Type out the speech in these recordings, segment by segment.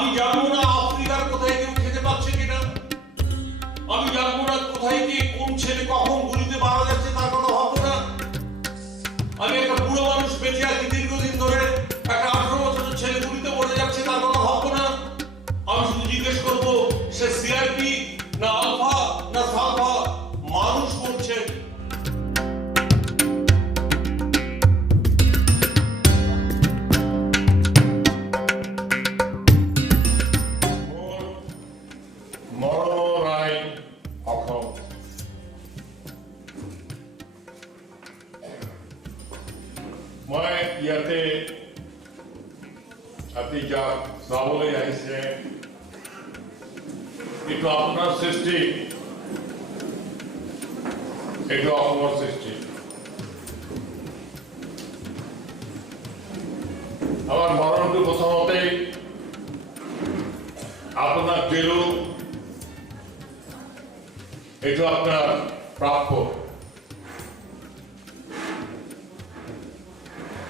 আমি জানবো না আফ্রিকার কোথায় কেউ খেতে পাচ্ছে কিনা, আমি জানবো না কোথায় কি কোন ছেলে কখন গুলিতে মারা যাচ্ছে তার কথা ভাববো না। আমি একটা বুড়ো মানুষ বেঁচে আছি দীর্ঘদিন ধরে, একটা 18 বছরের ছেলে গুলিতে মরে যাচ্ছে তার কথা ভাববো না। আমি শুধু জিজ্ঞেস করবো সে সিআরপি না আলফা না সালফা, মানুষ করছে। মই ইয়াতে আপনি যা চাবলৈ আহিছে এইটো আপোনাৰ সৃষ্টি, এইটো অসমৰ সৃষ্টি। আমাৰ মৰণটো প্ৰথমতেই আপোনাক দিলো, এইটো আপোনাৰ প্ৰাপ্য।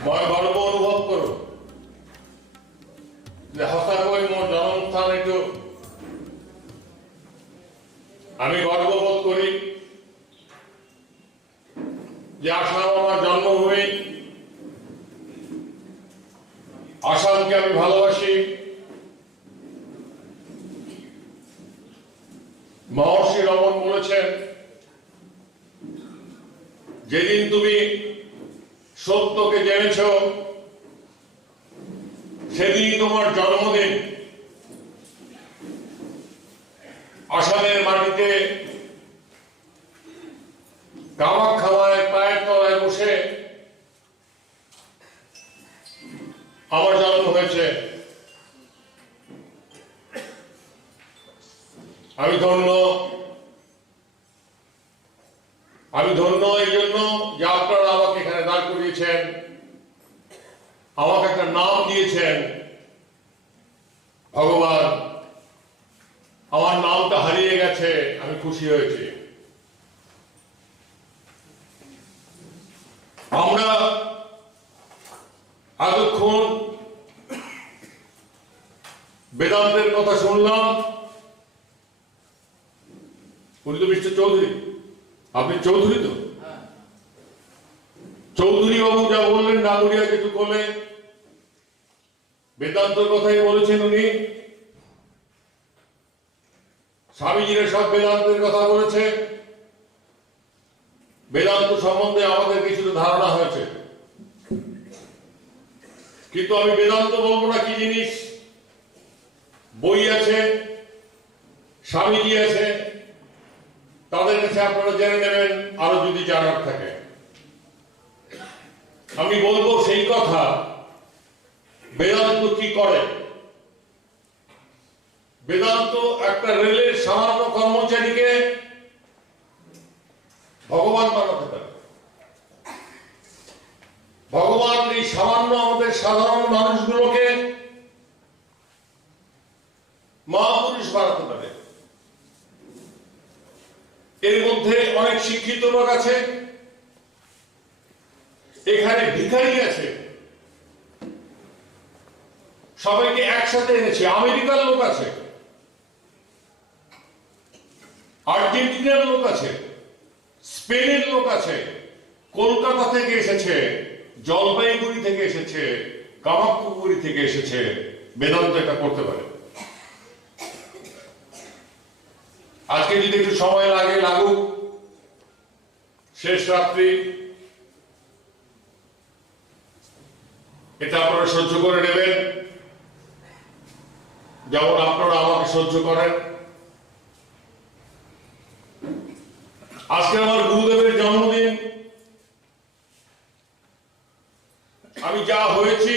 মই গর্ব অনুভব কৰো যে সঁচাকৈ মোৰ জন্মস্থান এইটো। আমি গর্ববোধ করি যে আসাম আমার জন্মভূমি, আসামকে আমি ভালোবাসি। মহর্ষি রমন বলেছেন, যেদিন তুমি সত্যকে জেনেছ সেদিন তোমার জন্মদিন। আসামের মাটিতে কামাখ্যামায় পায়ের তলায় বসে আমার জন্ম হয়েছে। আমি ধন্য এই জন্য যে আপনারা আমাকে এখানে দাঁড় করিয়েছেন, আমাকে একটা নাম দিয়েছেন ভগবান। আমার নামটা হারিয়ে গেছে, আমি খুশি হয়েছি। আমরা এতক্ষণ বেদান্তের কথা শুনলাম। উনি তো মিস্টার চৌধুরী, আপনি চৌধুরী তো? চৌধুরী বাবু যা বললেন নাগরিয়া কিছু করলে বেদান্তর কথাই বলেছেন উনি। স্বামীজিরা সব বেদান্তের কথা বলেছে। বেদান্ত সম্বন্ধে আমাদের কিছু ধারণা হয়েছে, কিন্তু আমি বেদান্ত বলবো না কি জিনিস। বই আছে, স্বামীজি আছে, তাদের কাছে আপনারা জেনে নেবেন আরো যদি জানার থাকে। আমি বলবো সেই কথা, বেদান্ত কি করে। বেদান্ত একটা রেলের সামান্য কর্মচারীকে ভগবান বানাতে পারে। ভগবান এই সামান্য আমাদের সাধারণ মানুষগুলোকে মহাপুরুষ বানাতে পারে। এর মধ্যে অনেক শিক্ষিত লোক আছে, এখানে ভিখারি আছে, সবাইকে একসাথে এনেছে। আমেরিকার লোক আছে, আর্জেন্টিনার লোক আছে, স্পেনের লোক আছে, কলকাতা থেকে এসেছে, জলপাইগুড়ি থেকে এসেছে, কামাখ্যাগুড়ি থেকে এসেছে। বেদান্ত এটা করতে পারে। আজকে যদি একটু সময় লাগুক, শেষ রাত্রি, এটা আপনারা সহ্য করে নেবেন, যেমন আপনারা আমাকে সহ্য করেন। আজকে আমার গুরুদেবের জন্মদিন। আমি যা হয়েছি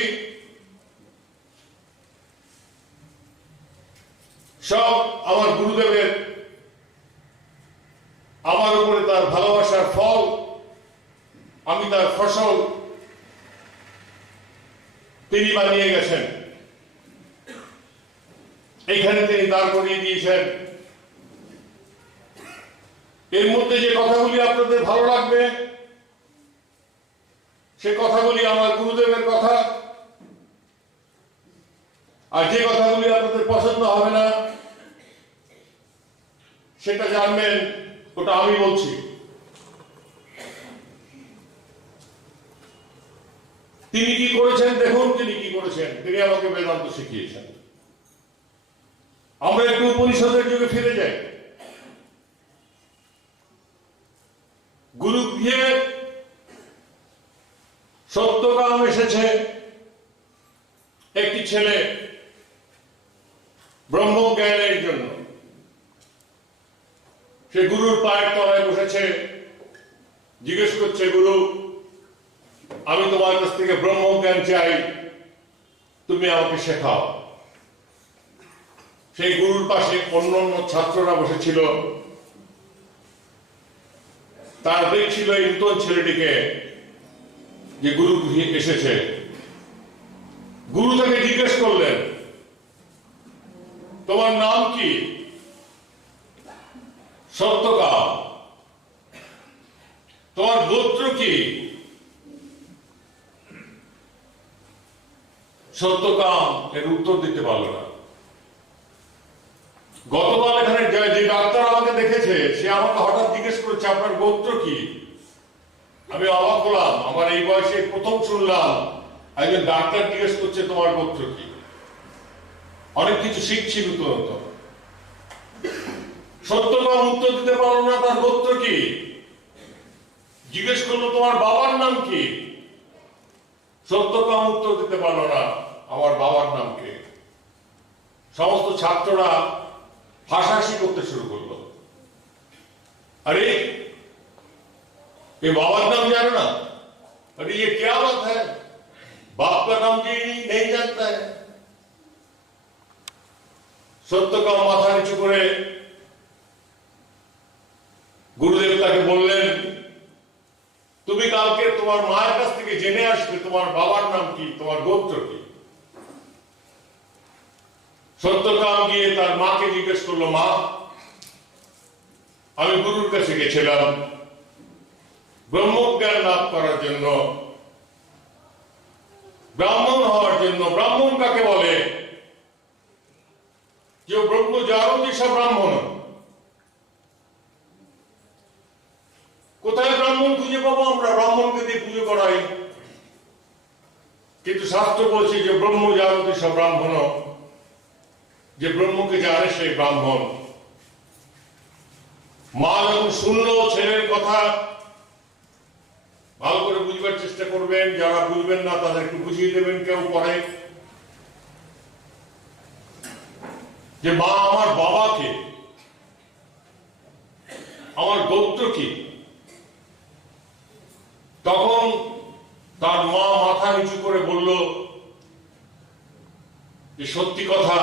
সব আমার গুরুদেবের, আমার উপরে তার ভালোবাসার ফল। আমি তার ফসল। তিনি বানিয়ে গেছেন, এইখানে তিনি দাঁড় করিয়ে দিয়েছেন। এর মধ্যে যে কথাগুলি আপনাদের ভালো লাগবে সে কথাগুলি আমার গুরুদেবের কথা। আর যে কথাগুলি আপনাদের পছন্দ হবে না সেটা জানবেন, ওটা আমি বলছি। তিনি কি করেছেন দেখুন, তিনি কি করেছেন। তিনি আমাকে বেদান্ত শিখিয়েছেন। আমরা একটু উপনিষদের যুগে ফিরে যাই। গুরুগৃহে সত্যকাম এসেছে। একটি ছেলে ব্রহ্মজ্ঞানের জন্য সে গুরুর পায়ের তলায় বসেছে, জিজ্ঞেস করছে, গুরু আমি তোমার কাছ থেকে ব্রহ্মজ্ঞান চাই, তুমি আমাকে শেখাও। সেই গুরুর পাশে অন্যান্য ছাত্ররা বসেছিল। তার দেখছিল এই নতুন ছেলেটিকে যে গুরু এসেছে। গুরু তাকে জিজ্ঞেস করলেন, তোমার নাম কি? সত্যকাম। তোমার গোত্র কি? সত্যকাম এর উত্তর দিতে পারল না। গতকাল এখানে যে ডাক্তার আমাকে দেখেছে সে আমাকে হঠাৎ জিজ্ঞেস করেছে, আপনার গোত্র কি? আমি অবাক হলাম। আমার এই বয়সে প্রথম শুনলাম একজন ডাক্তার জিজ্ঞেস করছে তোমার গোত্র কি। অনেক কিছু শিখছি নতুন। সত্যকাম উত্তর দিতে পারল না তার গোত্র কি। জিজ্ঞেস করলো তোমার বাবার নাম কি? সত্যকাম উত্তর দিতে পারল না আমার বাবার নাম কি। সমস্ত ছাত্ররা হাসাহাসি করতে শুরু করলো। अरे ये बाबा नाम जाने ना, अरे ये क्या बात है, बाप का नाम जी नहीं जानता है। সত্যকাম মাথা নিচু করে গুরুদেব তাকে বললেন, তুমি কালকে তোমার মায়ের কাছ থেকে জেনে আসবে তোমার বাবার নাম কি, তোমার গোত্র কি। সত্যকাম গিয়ে তার মাকে জিজ্ঞেস করলো, মা আমি গুরুর কাছে গেছিলাম ব্রহ্মজ্ঞান লাভ করার জন্য, ব্রাহ্মণ হওয়ার জন্য। ব্রাহ্মণ কাকে বলে? যে ব্রহ্ম জানো দিশা ব্রাহ্মণ। কোথায় ব্রাহ্মণ খুঁজে পাবো আমরা? ব্রাহ্মণকে দিয়ে পুজো করাই, কিন্তু শাস্ত্র বলছে যে ব্রহ্ম জানো দিশা ব্রাহ্মণ। যে ব্রহ্মকে জানে সেই ব্রাহ্মণ। মা যখন শুনলো ছেলের কথা, ভালো করে বুঝবার চেষ্টা করবেন, যারা বুঝবেন না তাদের একটু বুঝিয়ে দেবেন কেউ পরে, যে মা আমার বাবাকে, আমার গোত্র কি। তখন তার মা মাথা নিচু করে বলল যে সত্যি কথা,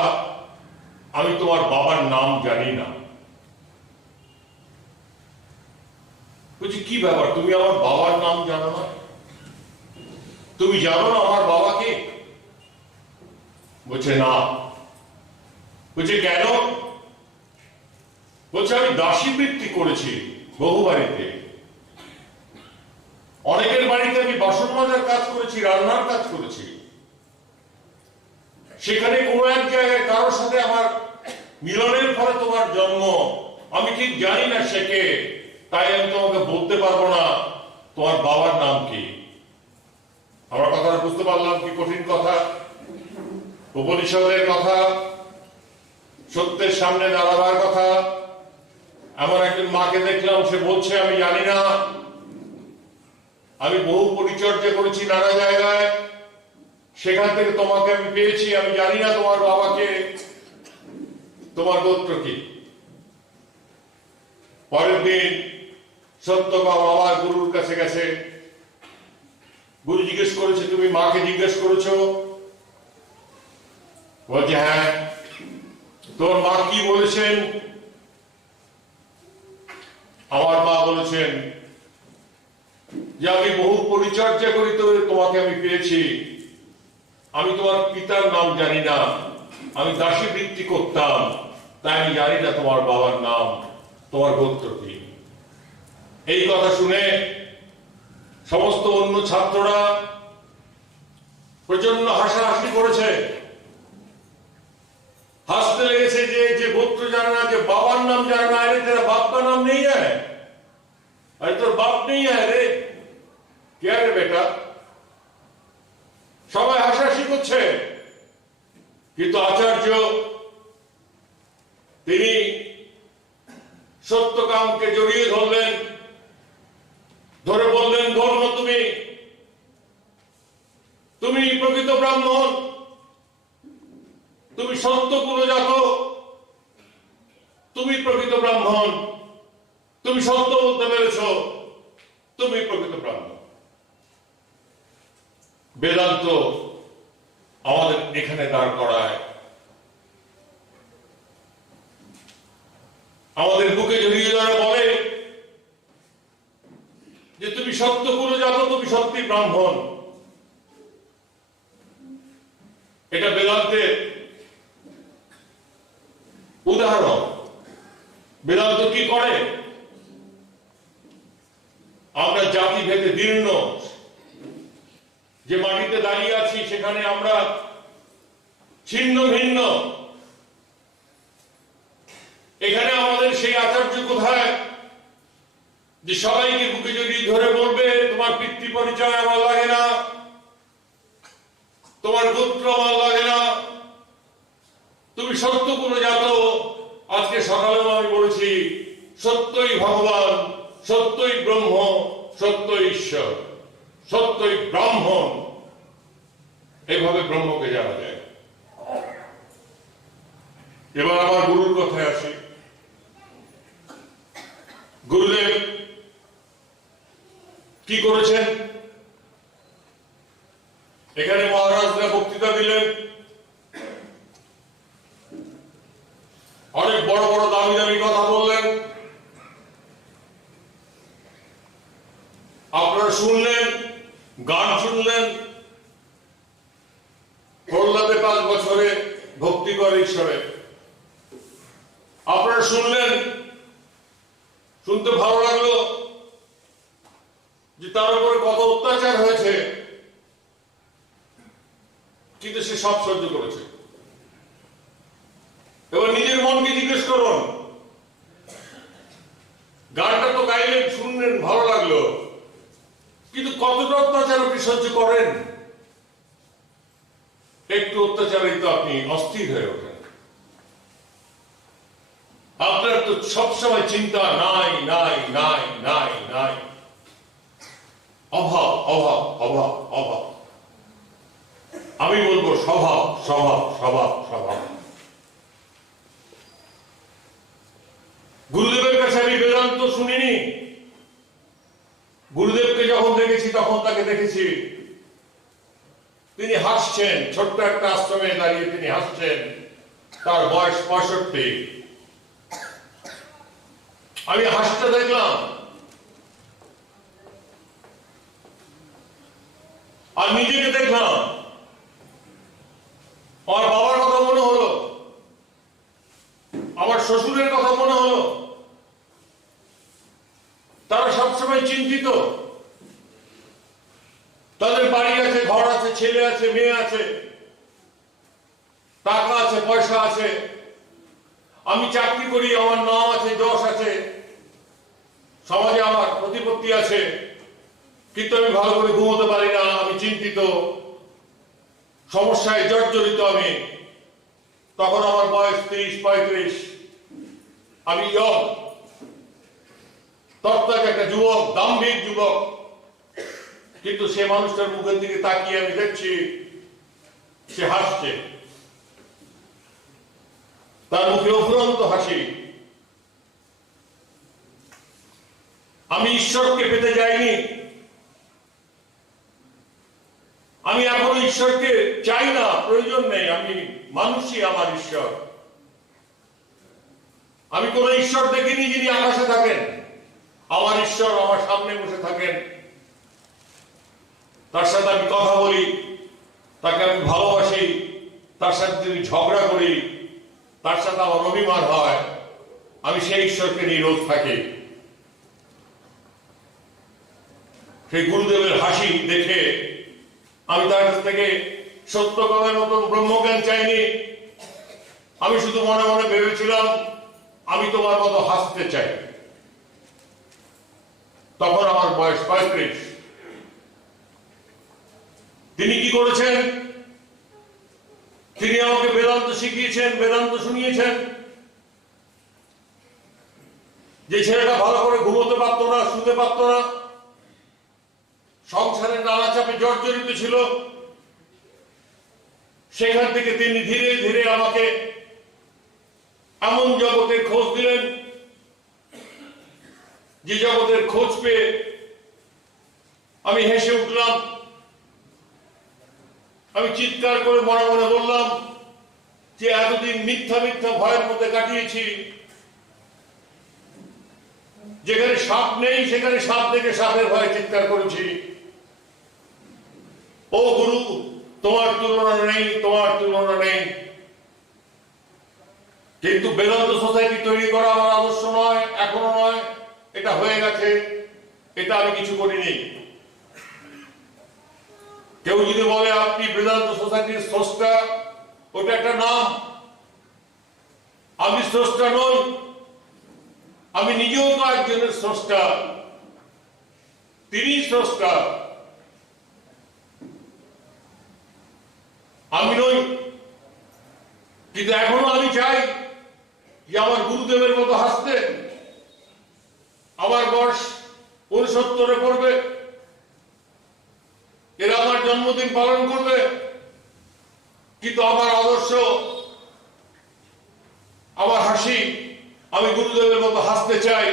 আমি তোমার বাবার নাম জানি না। বলছি কি ব্যাপার, তুমি আমার বাবার নাম জানো না? তুমি জানো না আমার বাবাকে? বলছে না। বলছে কেন? বলছে আমি দাসী বৃত্তি করেছি বহু বাড়িতে, অনেকের বাড়িতে আমি বাসন মাজার কাজ করেছি, রান্নার কাজ করেছি। সেখানে কোনো এক জায়গায় কারোর সাথে আমার মিলনের ফলে তোমার জন্ম। আমি ঠিক জানি না সে কে, তাই আমি তোমাকে বলতে পারবো না তোমার বাবার নাম কি। আমার কথাটা বুঝতে পারলাম কি কঠিন কথা। উপনিষদের কথা, সত্যের সামনে দাঁড়াবার কথা। আমার একজন মাকে দেখলাম, সে বলছে আমি জানি না, আমি বহু পরিচর্যা করেছি নানা জায়গায়, সেখান থেকে তোমাকে আমি পেয়েছি, আমি জানি না তোমার বাবাকে, তোমার গোত্র কি। পরের দিন সত্যকাম আবার গুরুর কাছে গেছে। গুরু জিজ্ঞেস করেছে, তুমি মাকে জিজ্ঞেস করেছো? বলছে হ্যাঁ। তোর মা কি বলেছেন? আমার মা বলেছেন যে আমি বহু পরিচর্যা করি তো তোমাকে আমি পেয়েছি, আমি তোমার পিতার নাম জানি না, আমি দাসী বৃত্তি করতাম, তাই আমি জানি না তোমার বাবার নাম, তোমার গোত্র কি। এই কথা শুনে সমস্ত অন্য ছাত্ররা প্রচন্ড হাসাহাসি করেছে। गोत्र जाने ना, जो बाबा नाम जाने ना, अरे तेरा बाप का नाम नहीं है, अरे তোর বাপ নেই রে, क्या रे बेटा? সবাই হাসাহাসি করছে, কিন্তু আচার্য তিনি সত্যকামকে জড়িয়ে ধরলেন, ধরে বললেন, ধর্ম তুমি তুমি প্রকৃত ব্রাহ্মণ, তুমি সত্য কুলজাত, তুমি প্রকৃত ব্রাহ্মণ, তুমি সত্য বলতে পেরেছ, তুমি প্রকৃত ব্রাহ্মণ। বেদান্ত আমাদের এখানে দাঁড় করায়, আমাদের বুকে জড়িয়ে ধরে বলে যে তুমি সত্য কুলজাত, তুমি সত্যি ব্রাহ্মণ। এটা বেদান্তের উদাহরণ। বেদান্ত কি করে? আমরা জাতি ভেদে দীর্ণ, যে মাটিতে দাঁড়িয়ে আছি সেখানে আমরা ছিন্ন ভিন্ন। এখানে আমাদের সেই আচার্য কোথায় যে সবাইকে বুকে জড়িয়ে ধরে বলবে তোমার পিতৃ পরিচয় আমার লাগে না, তোমার গোত্র আমার লাগে না, তুমি সত্য কুলজাত। আজকে সকালেও আমি বলেছি, সত্যই ভগবান, সত্যই ব্রহ্ম, সত্যই ঈশ্বর, সত্যই ব্রাহ্মণ। এইভাবে ব্রহ্মকে জানা যায়। এবার আমার গুরুর কথায় আসি। গুরুদেব কি করেছেন? এখানে মহারাজরা বক্তৃতা দিলেন, অনেক বড় বড় দামি দামি কথা বললেন, আপনারা শুনলেন, গান শুনলেন। প্রহ্লাদে 5 বছরে ভক্তি করে ঈশ্বরে, আপনারা শুনলেন, শুনতে ভালো লাগলো যে তার উপরে কত অত্যাচার হয়েছে, কিন্তু সে সব সহ্য করেছে। এবার নিজের মনকে জিজ্ঞেস করুন, গানটা তো গাইলেন, শুনলেন, ভালো লাগলো, কিন্তু কতটা অত্যাচার আপনি সহ্য করেন? একটু অত্যাচারেই তো আপনি অস্থির হয়ে ওঠেন। আপনার তো সবসময় চিন্তা নাই নাই নাই নাই নাই, অভাব অভাব অভাব অভাব। আমি বলবো স্বভাব স্বভাব স্বভাব স্বভাব। গুরুদেবের কাছে আমি বেদান্ত শুনিনি। গুরুদেবকে যখন দেখেছি তখন তাকে দেখেছি তিনি হাসছেন, ছোট্ট একটা আশ্রমে দাঁড়িয়ে তিনি হাসছেন। তার বয়স 65। আমি হাসতে দেখলাম, আর নিজেকে দেখলাম। আমার বাবার কথা মনে হলো, আমার শ্বশুরের কথা মনে হলো। তারা সবসময় চিন্তিত, তাদের বাড়ি আছে, ঘর আছে, ছেলে আছে, মেয়ে আছে, টাকা আছে, পয়সা আছে। আমি চাকরি করি, আমার নাম আছে, যশ আছে, সমাজে আমার প্রতিপত্তি আছে, কিন্তু আমি ভালো করে ঘুমোতে পারি না। আমি চিন্তিত, সমস্যায় জর্জরিত আমি। তখন আমার বয়স 30-35। আমি ইয়ং, তৎকাল একটা যুবক, দাম্ভিক যুবক, কিন্তু সে মানুষটার মুখের দিকে তাকিয়ে আমি দেখছি সে হাসছে, তার মুখে অফুরন্ত হাসি। আমি ঈশ্বরকে পেতে যাইনি, আমি এখনো ঈশ্বরকে চাই না, প্রয়োজন নেই। আমি মানুষই আমার ঈশ্বর। আমি কোন ঈশ্বর দেখিনি যিনি আকাশে থাকেন। আমার ঈশ্বর আমার সামনে বসে থাকেন, তার সাথে আমি কথা বলি, তাকে আমি ভালোবাসি, তার সাথে যদি ঝগড়া করি, তার সাথে আমার অভিমান হয়, আমি সেই ঈশ্বরকে নিয়ে রোজ থাকি। সেই গুরুদেবের হাসি দেখে আমি তার কাছ থেকে সত্য কথার মতন ব্রহ্মজ্ঞান চাইনি, আমি শুধু মনে মনে ভেবেছিলাম আমি তোমার মতো হাসতে চাই। তখন আমার বয়স 35। তিনি কি করেছেন? তিনি আমাকে বেদান্ত শিখিয়েছেন, বেদান্ত শুনিয়েছেন। যে ছেলেটা ভালো করে ঘুমোতে পারতো না, শুতে পারতো না, সংসারের নানা চাপে জর্জরিত ছিল, সেখান থেকে তিনি ধীরে ধীরে আমাকে এমন জগতের খোঁজ দিলেন, যে জগতের খোঁজ পেয়ে আমি হেসে উঠলাম। আমি চিৎকার করে মনে মনে বললাম যে এতদিন মিথ্যা মিথ্যা ভয়ের মধ্যে কাটিয়েছি, যেখানে সাপ নেই সেখানে সাপ দেখে সাপের ভয়ে চিৎকার করেছি। ও গুরু, তোমার তুলনা নেই, তোমার তুলনা নেই। কিন্তু বেদান্ত সোসাইটি তৈরি করা আমার আদর্শ নয়, এখনো নয়, এটা হয়ে গেছে, এটা আমি কিছু করিনি। কেউ যদি বলে আপনি বেদান্ত সোসাইটির স্রষ্টা, ওটা একটা নাম। আমি স্রষ্টা নই, আমি নিজেও তো একজনের স্রষ্টা, তিনি স্রষ্টা, আমি নই। কিন্তু এখনো আমি চাই যে আমার গুরুদেবের মতো হাসতে। আমার বয়স 69 পড়বে, এরা আমার জন্মদিন পালন করবে, কিন্তু আমার আদর্শ, আমার হাসি, আমি গুরুদেবের মতো হাসতে চাই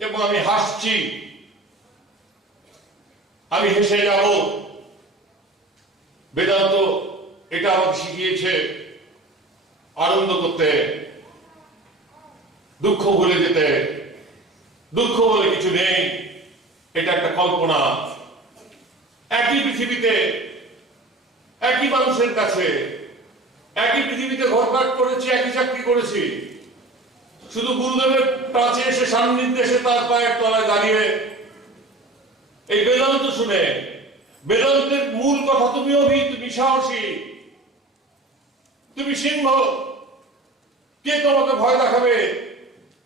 এবং আমি হাসছি। আমি হেসে যাব। বেদান্ত এটা আমাকে শিখিয়েছে আনন্দ করতে, দুঃখ ভুলে যেতে। দুঃখ বলে কিছু নেই, এটা একটা কল্পনা। একই পৃথিবীতে, একই মানুষের কাছে, একই পৃথিবীতে ঘরবাস করেছি, একই চাকরি করেছি, শুধু গুরুদেবের কাছে এসে সান্নিধ্যে এসে তার পায়ের তলায় দাঁড়িয়ে এই বেদান্ত শুনে, বেদান্তের মূল কথা তুমি অভি, তুমি সাহসী, তুমি সিংহ, কে তোমাকে ভয় দেখাবে?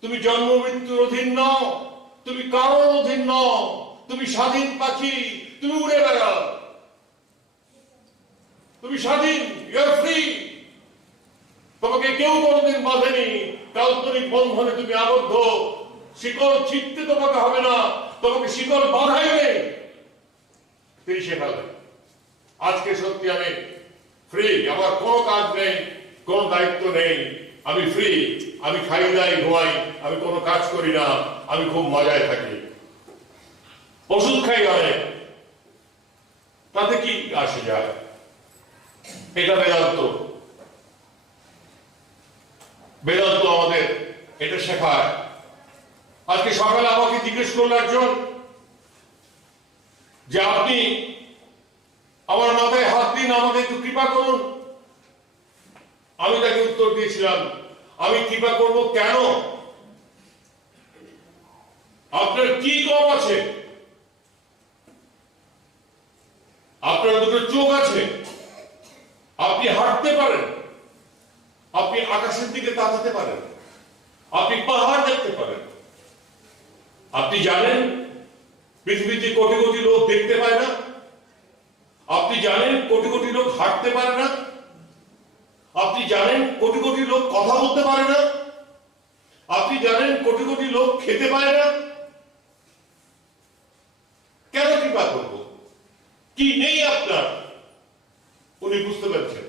তুমি জন্ম মৃত্যুর অধীন নও, তুমি কারোর অধীন নও, তুমি স্বাধীন পাখি, তুমি উড়ে বেড়াও, তুমি স্বাধীন, ইউ আর ফ্রি। তোমাকে কেউ কোনোদিন বাঁধেনি, কাল্পনিক বন্ধনে তুমি আবদ্ধ। শিকল ছিটতে তোমাকে হবে না, তোমাকে শিকল বাঁধাই নেই, তিনি শেখালেন। আজকে সত্যি আমি ফ্রি, আমার কোনো কাজ নেই, কোনো দায়িত্ব নেই, আমি ফ্রি। আমি খাই দাই ঘুমাই, আমি কোনো কাজ করি না, আমি খুব মজায় থাকি। ওষুধ খাই অনেক, তাতে কি আসে যায়? এটা বেদান্ত। বেদান্ত আমাদের এটা শেখায়। আজকে সকালে আমাকে জিজ্ঞেস করলো একজন যে আপনি আমার মাথায় হাত দিন, আমাকে একটু কৃপা করুন। আমি তাকে উত্তর দিয়েছিলাম, আমি কৃপা করব কেন? আপনার কি কম আছে? আপনার দুটো চোখ আছে, আপনি হাঁটতে পারেন, আপনি আকাশের দিকে তাকাতে পারেন, আপনি পাহাড় দেখতে পারেন। আপনি জানেন পৃথিবীতে কোটি কোটি লোক দেখতে পায় না? আপনি জানেন কোটি কোটি লোক হাঁটতে পারে না? আপনি জানেন কোটি কোটি লোক কথা বলতে পারে না? আপনি জানেন কোটি কোটি লোক খেতে পারে না? কেন কৃপা করব? কি নেই আপনার? উনি বুঝতে পারছেন।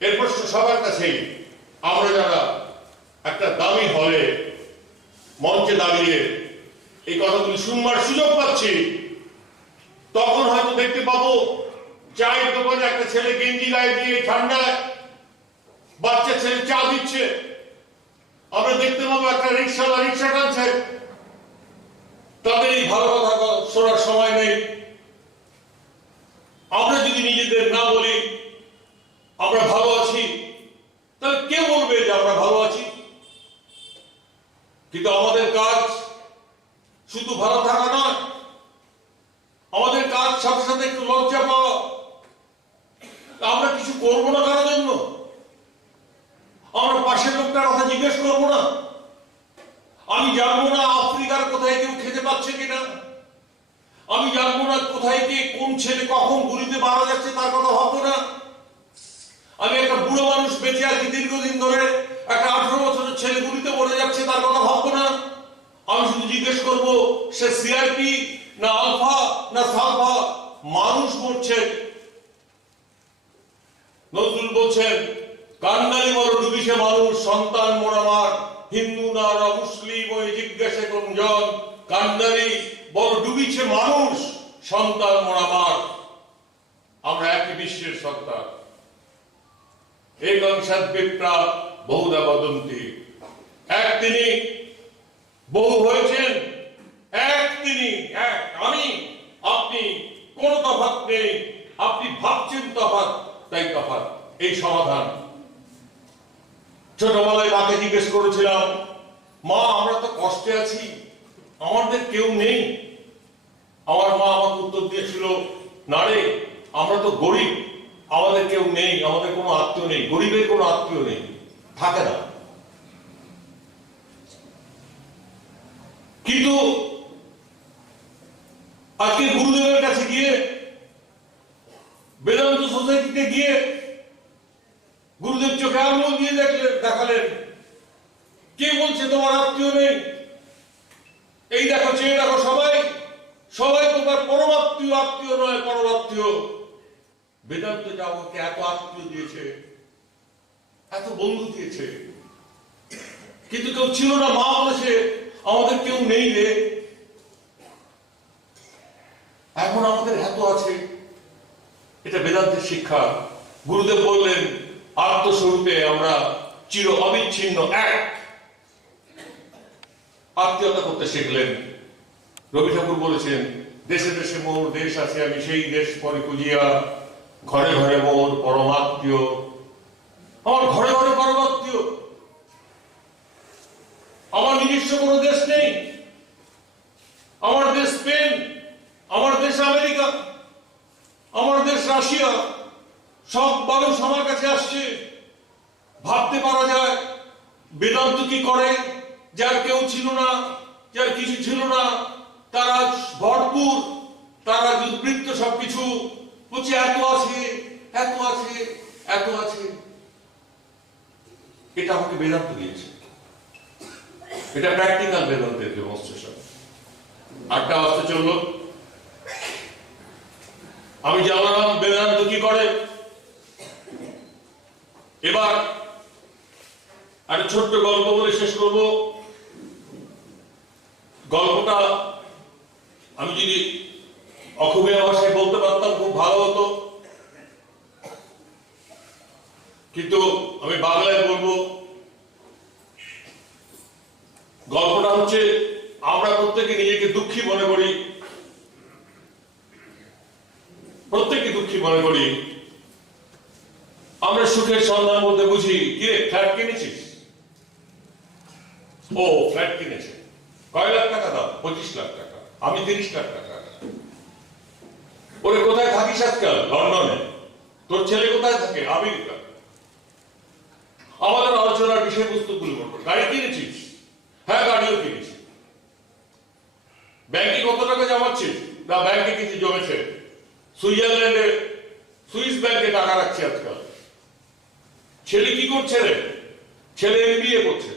এর প্রশ্ন সবার কাছেই। আমরা যারা একটা দামি হলে মঞ্চে দাঁড়িয়ে এই কথাগুলি শুনবার সুযোগ পাচ্ছি, তখন হয়তো দেখতে পাবো চায়ের দোকানে একটা ছেলে গেঞ্জি গায়ে দিয়ে ঠান্ডায় বাচ্চা ছেলে চা দিচ্ছে। আমরা দেখতে পাবো একটা রিক্সাওয়ালা রিক্সা টানছে। তাদের এই ভালো কথা শোনার সময় নেই। আমরা যদি নিজেদের না বলি আমরা ভালো আছি, তাহলে কে বলবে যে আমরা ভালো আছি? কিন্তু আমাদের কাজ শুধু ভালো থাকা নয়, আমাদের কাজ সাথে সাথে একটু লজ্জা পাওয়া। আমরা কিছু করবো না কারোর জন্য। জিজ্ঞেস করবো না? আমি জানবো না আফ্রিকার কোথায় কেউ খেতে পাচ্ছে কিনা? আমি জানবো না কোথায় কে কোন ছেলে কখন গুলিতে মারা যাচ্ছে তার কথা ভাববো না? আমি একটা বুড়ো মানুষ বেঁচে আছি দীর্ঘদিন ধরে, একটা 18 বছরের ছেলে গুলিতে মরে যাচ্ছে তার কথা ভাববো না? আমি শুধু জিজ্ঞেস করব সে সিআরপি না আলফা না সালফা, মানুষ মরছে। নজরুল বলছেন কান্নালি বড় ডুবিছে মানুষ, সন্তান মোরামার, হিন্দু না মুসলিম ওই জিজ্ঞাসা কোনজন, কান্নালি বড় ডুবিছে মানুষ, সন্তান মোরামার, আমরা একই বিশ্বের সত্তা। একং সদ্বিপ্রা বহুধা বদন্তি, এক তিনি, বহু হয়েছেন, এক তিনি, এক আমি, আপনি, কোন তফাৎ নেই। আপনি ভাবছেন তফাৎ, তাই তফাৎ, এই সমাধান। ছোটবেলায় মাকে জিজ্ঞেস করেছিলাম, মা আমরা তো কষ্টে আছি, আমাদের কেউ নেই। আমার মা আমাকে উত্তর দিয়েছিল, না রে আমরা তো গরিব, আমাদের কেউ নেই, আমাদের কোনো আত্মীয় নেই। গরিবের কোনো আত্মীয় নেই, থাকে না। কিন্তু আজকে গুরুদেবের কাছে গিয়ে, বেদান্ত সোসাইটিতে গিয়ে গুরুদেব চোখে আঙুল দিয়ে দেখালেন, কে বলছে তোমার আত্মীয় নেই? এই দেখো, চেয়ে দেখো, সবাই সবাই তোমার পরমাত্মীয়, আত্মীয় নয় পরমাত্মীয়। বেদান্ত যে আমাকে এত আত্মীয় দিয়েছে, এত বন্ধু দিয়েছে, কিন্তু কেউ ছিল না। মা বলেছে আমাদের কেউ নেই রে, এখন আমাদের এত আছে। এটা বেদান্তের শিক্ষা। গুরুদেব বললেন আত্মস্বরূপে আমরা চির অবিচ্ছিন্ন এক। আত্মীয়তা করতে শিখলেন। রবি ঠাকুর বলেছেন, দেশে দেশে মোর দেশ আছে, আমি সেই দেশ পরে খুঁজিয়া, ঘরে ঘরে মোর পরমাত্মীয়। আমার ঘরে ঘরে পরমাত্মীয়। আমার নিজস্ব কোনো দেশ নেই। আমার দেশ স্পেন, আমার দেশ আমেরিকা, আমার দেশ রাশিয়া, সব মানুষ আমার কাছে আসছে। ভাবতে পারা যায় বেদান্ত কি করে? যার কেউ ছিল না, যার কিছু ছিল না, তারা ভরপুর, তারা উদ্বৃত্ত সবকিছু, বলছে এত আছে, এত আছে, এত আছে। এটা আমাকে বেদান্ত দিয়েছে। এটা প্র্যাকটিক্যাল বেদান্তের ডেমনস্ট্রেশন। 8টা বাজতে চললো, আমি জানলাম বেদান্ত কি করে। এবার একটা ছোট্ট গল্প বলে শেষ করব। গল্পটা আমি যদি অসমীয়া ভাষায় বলতে পারতাম খুব ভালো হতো, কিন্তু আমি বাংলায় বলবো। গল্পটা হচ্ছে, আমরা প্রত্যেকে নিজেকে দুঃখী মনে করি, প্রত্যেককে দুঃখী মনে করি। আমরা সুখের সন্ধান বলতে বুঝি, কিরে ফ্ল্যাট কিনেছিস? ও ফ্ল্যাট কিনেছে, কয় লাখ টাকা দাও? 25 লাখ টাকা। আমি 30 লাখ টাকা। ওরে কোথায় থাকিস আজকাল? লন্ডনে। তোর ছেলে কোথায় থাকে? আমেরিকা। আমাদের আলোচনার বিষয়বস্তুগুলো বলবো। গাড়ি কিনেছিস? হ্যাঁ গাড়িও কিনেছি। ব্যাংকে কত টাকা জমাচ্ছিস? না ব্যাংকে কিছু জমেছে, সুইজারল্যান্ডে সুইস ব্যাংকে টাকা রাখছে আজকাল। ছেলে কি করছে রে? ছেলে এমবিএ করছে।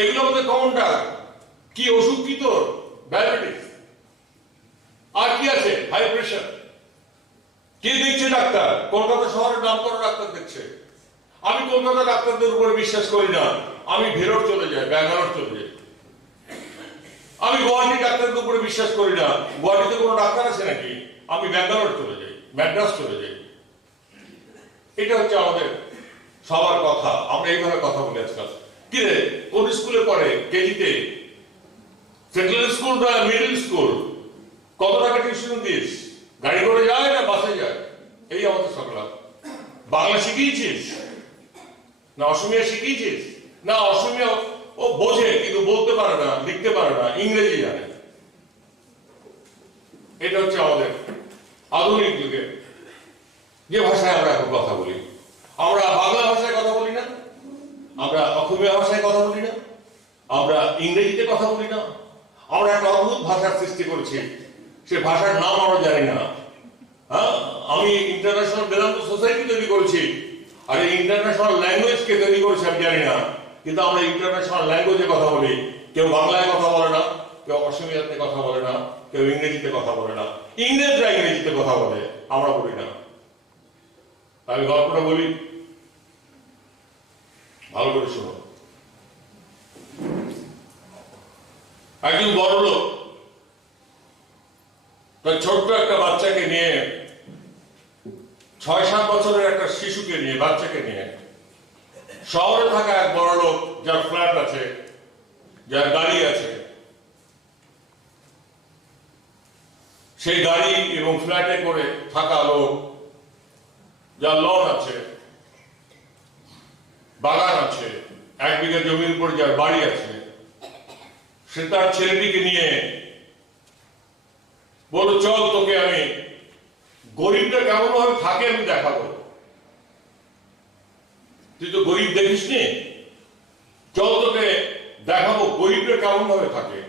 এগুলো মধ্যে কমনটা কি? ওষুধ কি তোর? ডায়াবেটিস। আর কি আছে? High pressure. কে দেখছে? ডাক্তার। কলকাতা শহরের নাম করা ডাক্তার দেখছে। আমি কলকাতা ডাক্তারদের উপরে বিশ্বাস করি না। আমি ভেলোর চলে যাই, ব্যাঙ্গালোর চলে যাই। আমি গুয়াহাটি ডাক্তারদের উপরে বিশ্বাস করি না। গুয়াহাটিতে কোনো ডাক্তার আছে নাকি? আমি ব্যাঙ্গালোর চলে যাই, ম্যাড্রাস চলে যাই। এটা হচ্ছে আমাদের সবার কথা। আমরা এইভাবে কথা বলি আজকাল। কি রে কোন স্কুলে পড়ে? কেজিতে? সেন্ট্রাল স্কুল বা মিডল স্কুল? কত টাকা টিউশন দিস? গাড়ি করে যায় না বাসে যায়? এই আমাদের সকল। বাংলা শিখিয়েছিস না অসমীয়া শিখিয়েছিস? না অসমীয়া ও বোঝে কিন্তু বলতে পারে না, লিখতে পারে না, ইংরেজি জানে। এটা হচ্ছে আমাদের আধুনিক যুগে যে ভাষায় আমরা এখন কথা বলি। আমরা বাংলা ভাষায় কথা বলি না, আমরা অসমীয়া ভাষায় কথা বলি না, আমরা ইংরেজিতে কথা বলি না, আমরা একটা অদ্ভুত ভাষার সৃষ্টি করেছি, সে ভাষার নাম আমরা জানি না। হ্যাঁ, আমি ইন্টারন্যাশনাল বেদান্ত সোসাইটি তৈরি করেছি, আর এই ইন্টারন্যাশনাল ল্যাঙ্গুয়েজকে তৈরি করেছি আমি জানি না, কিন্তু আমরা ইন্টারন্যাশনাল ল্যাঙ্গুয়েজে কথা বলি। কেউ বাংলায় কথা বলে না, কেউ অসমীয়াতে কথা বলে না, কেউ ইংরেজিতে কথা বলে না, ইংরেজরা ইংরেজিতে কথা বলে, আমরা বলি না। আমি গল্পটা বলি, ভালো করে শোনো। একজন বড় লোক তার ছোট্ট একটা বাচ্চাকে নিয়ে, 6-7 বছরের একটা শিশুকে নিয়ে, বাচ্চাকে নিয়ে শহরে থাকা এক বড় লোক, যার ফ্ল্যাট আছে, যার গাড়ি আছে, সেই গাড়ি এবং ফ্ল্যাটে করে থাকা লোক, যার লন আছে, বাগান আছে, 1 বিঘা জমির উপর যার বাড়ি আছে, সে তার ছেলেটিকে নিয়ে বলো, চল তোকে আমি গরিবটা কেমন ভাবে থাকে আমি দেখাবো। তুই তো গরিব দেখিস নি, চল তোকে দেখাবো গরিবটা কেমন ভাবে থাকে।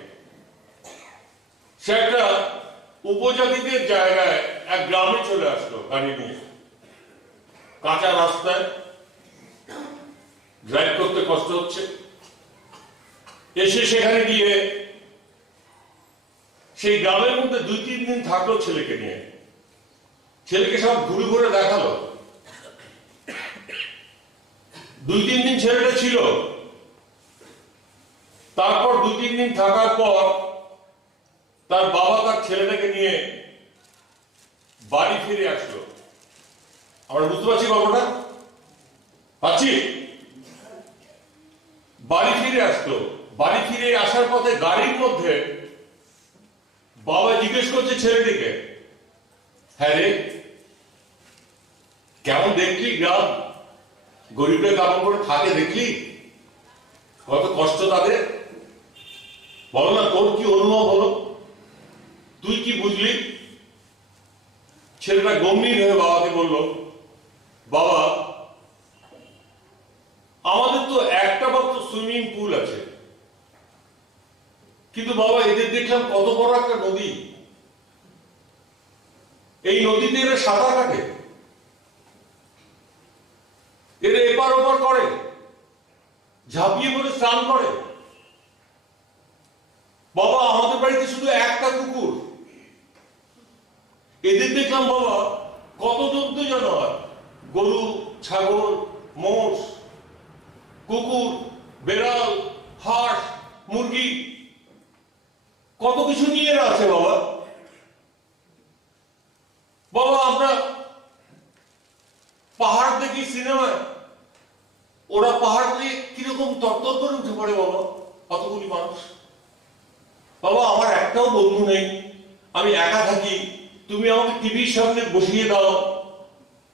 সে একটা উপজাতিদের জায়গায় এক গ্রামে চলে আসলো গাড়ি নিয়ে, কাঁচা রাস্তায়, ড্রাইভ করতে কষ্ট হচ্ছে। এসে সেখানে গিয়ে সেই গ্রামের মধ্যে 2-3 দিন থাকলো ছেলেকে নিয়ে। ছেলেকে সব ঘুরে ঘুরে দেখালো। 2-3 দিন ছেলেটা ছিল। তারপর 2-3 দিন থাকার পর তার বাবা তার ছেলেটাকে নিয়ে বাড়ি ফিরে আসলো। আমরা বুঝতে পারছি গল্পটা? পাচ্ছি? বাড়ি ফিরে আসলো। বাড়ি ফিরে আসার পথে গাড়ির মধ্যে বাবা জিজ্ঞেস করছে ছেলেটিকে, হ্যাঁ রে, কেমন দেখলি গ্রাম? গরিবরা কেমন করে থাকে দেখলি? কত কষ্ট তাদের? বলো না, তোর কি অনুভব হলো? তুই কি বুঝলি? ছেলেটা গম্ভীর হয়ে বাবাকে বলল, বাবা, আমাদের তো একটা মাত্র সুইমিং পুল আছে, কিন্তু বাবা এদের দেখলাম কত বড় একটা নদী। এই নদীতে এরা সাঁতার কাটে, এরা এপার ওপার করে, ঝাঁপিয়ে পড়ে স্নান করে। বাবা, আমাদের বাড়িতে শুধু একটা কুকুর, এদের দেখলাম বাবা কত জন্তু জানোয়ার, গরু, ছাগল, মোষ, কুকুর, বেড়াল, হাঁস, মুরগি, কত কিছু নিয়ে এরা আছে বাবা। বাবা, আমরা পাহাড় দেখি সিনেমায়, ওরা পাহাড় দিয়ে কিরকম তরতর করে উঠে পড়ে বাবা, কতগুলি মানুষ। বাবা, আমার একটাও বন্ধু নেই, আমি একা থাকি, তুমি আমাকে টিভির সামনে বসিয়ে দাও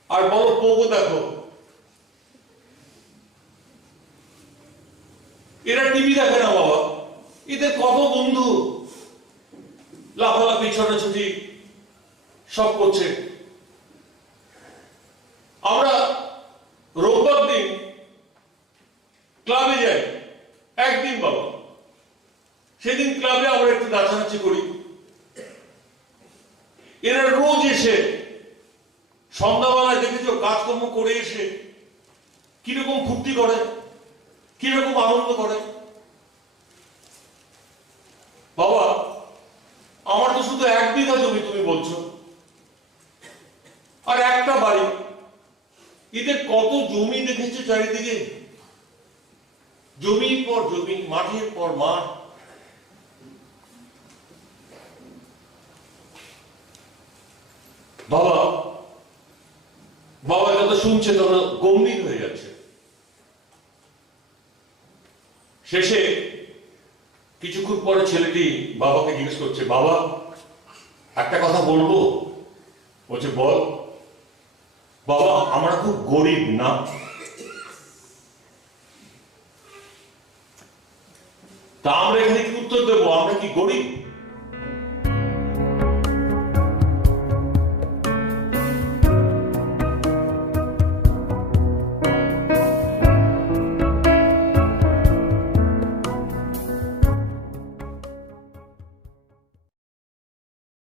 আর বলো পোগো দেখো। এরা টিভি দেখে না বাবা, এদের কত বন্ধু, লাফালাফি, ছোটাছুটি সব করছে। আমরা রোববার দিন ক্লাবে যাই, একদিন বাবা, সেদিন ক্লাবে আমরা একটু নাচানাচি করি। এরা রোজ এসে সন্ধ্যাবেলায় দেখেছো কাজকর্ম করে এসে কিরকম ফুর্তি করে, কিরকম আনন্দ করে। বাবা, আমার তো শুধু 1 বিঘা জমি তুমি বলছো, আর একটা বাড়ি, এদের কত জমি দেখেছো চারিদিকে, জমির পর জমি, মাঠের পর মাঠ। বাবা, বাবা যত শুনছে তত গম্ভীর হয়ে যাচ্ছে। শেষে কিছুক্ষণ পরে ছেলেটি বাবাকে জিজ্ঞেস করছে, বাবা, একটা কথা বলবো? বলছে, বল। বাবা, আমরা খুব গরিব না? তা আমরা এখানে কি উত্তর দেবো? আমরা কি গরিব?